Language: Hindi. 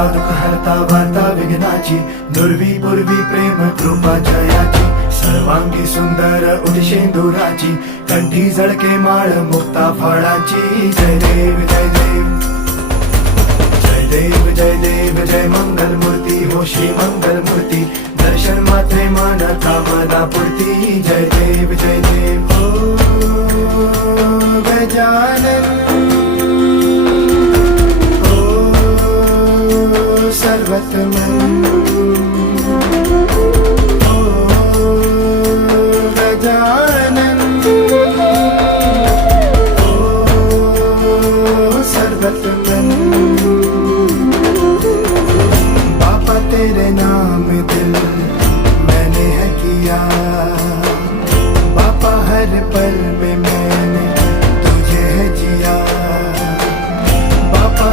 हरता दुःख हरता वार्ता विघ्नाची, दुर्वी पूर्वी प्रेम कृपा जयाची, सर्वांगी सुंदर उदिशेंदुराची, कंठी झळके माळ मुक्ता फळाची. जय देव जय देव जय देव जय देव जय मंगल मूर्ती हो श्री मंगल मूर्ती, दर्शन मात्रे मन कामना पूर्ती. जय देव जय देव हो गजानन हो सर्वतमन हो गजानन हो सर्वतमन. बाबा तेरे नाम दिल मैंने है किया, बाबा हर पल में